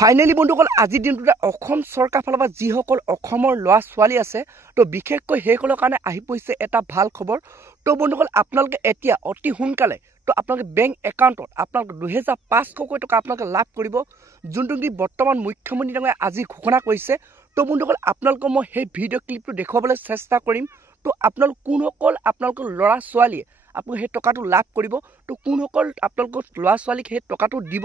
Finally বন্ধুসকল আজিৰ দিনটোতে অসম চৰকাৰ ফালৰ পৰা যিসকল অসমৰ ল'ৰা ছোৱালী আছে তো বিশেষকৈ সেইসকলৰ কাৰণে আহি পৰিছে এটা ভাল খবৰ। তো বন্ধুসকল আপোনালোকে এতিয়া অতি সোনকালে তো আপোনালোকে বেংক একাউণ্টত আপোনালোকে 2500 টকা আপোনালোকে লাভ কৰিব, যোনটো কি বৰ্তমান মুখ্যমন্ত্ৰী ডাঙৰীয়াই আজি ঘোষণা কৰিছে। তো বন্ধুসকল আপোনালোকক মই সেই ভিডিঅ' ক্লিপটো দেখুৱাবলৈ চেষ্টা কৰিম। তো আপোনালোক কোনসকল আপোনালোকৰ ল'ৰা ছোৱালীয়ে আপোনালোকে সেই টকাটো লাভ কৰিব, তো কোনসকল আপোনালোকৰ ল'ৰা ছোৱালীক সেই টকাটো দিব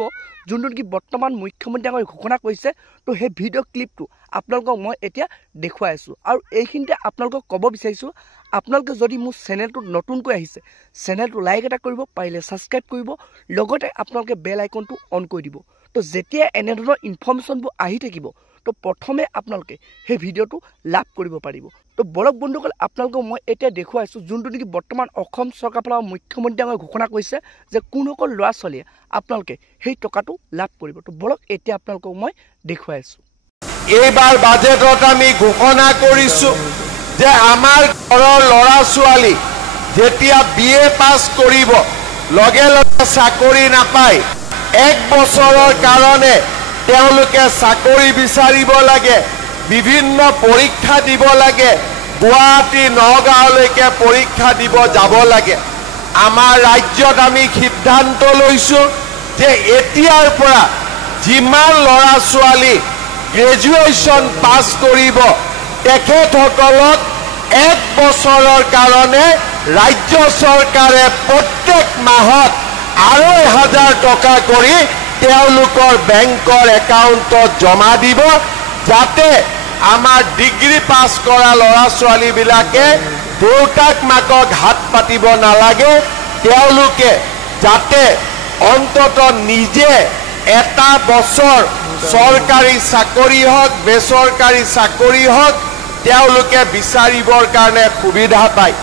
যোনটো কি বৰ্তমান মুখ্যমন্ত্ৰী ডাঙৰীয়াই ঘোষণা কৰিছে। তো সেই ভিডিঅ' ক্লিপটো আপোনালোকক মই এতিয়া দেখুৱাই আছোঁ। আৰু এইখিনিতে আপোনালোকক ক'ব বিচাৰিছোঁ, আপোনালোকে যদি মোৰ চেনেলটোত নতুনকৈ আহিছে চেনেলটো লাইক এটা কৰিব, পাৰিলে ছাবস্ক্ৰাইব কৰিব, লগতে আপোনালোকে বেল আইকনটো অন কৰি দিব। তো যেতিয়া এনেধৰণৰ ইনফৰ্মেশ্যনবোৰ আহি থাকিব তো প্ৰথমে আপোনালোকে সেই ভিডিঅ'টো লাভ কৰিব পাৰিব। তো বলক বন্ধুসকল আপোনালোকক মই এতিয়া দেখুৱাইছোঁ যোনটো নেকি বৰ্তমান অসম চৰকাৰ ফালৰ মুখ্যমন্ত্ৰী ডাঙৰীয়াই ঘোষণা কৰিছে যে কোনসকল ল'ৰা ছোৱালীয়ে আপোনালোকে সেই টকাটো লাভ কৰিব। তো বলক এতিয়া আপোনালোকক মই দেখুৱাইছোঁ। এইবাৰ বাজেটত আমি ঘোষণা কৰিছোঁ যে আমাৰ ঘৰৰ ল'ৰা ছোৱালী যেতিয়া BA পাছ কৰিব লগে লগে চাকৰি নাপায়, 1 বছৰৰ কাৰণে তেওঁলোকে চাকৰি বিচাৰিব লাগে, বিভিন্ন পৰীক্ষা দিব লাগে, গুৱাহাটী নগাঁৱলৈকে পৰীক্ষা দিব যাব লাগে। আমাৰ ৰাজ্যত আমি সিদ্ধান্ত লৈছোঁ যে এতিয়াৰ পৰা যিমান ল'ৰা ছোৱালী গ্ৰেজুৱেশ্যন পাছ কৰিব তেখেতসকলক 1 বছৰৰ কাৰণে ৰাজ্য চৰকাৰে প্ৰত্যেক মাহত 2,500 টকা কৰি তেওঁলোকৰ বেংকৰ একাউণ্টত জমা দিব, যাতে আমাৰ ডিগ্ৰী পাছ কৰা ল'ৰা ছোৱালীবিলাকে দেউতাক মাকক হাত পাতিব নালাগে, তেওঁলোকে যাতে অন্তত নিজে এটা বছৰ চৰকাৰী চাকৰি হওক বেচৰকাৰী চাকৰি হওক তেওঁলোকে বিচাৰিবৰ কাৰণে সুবিধা পায়।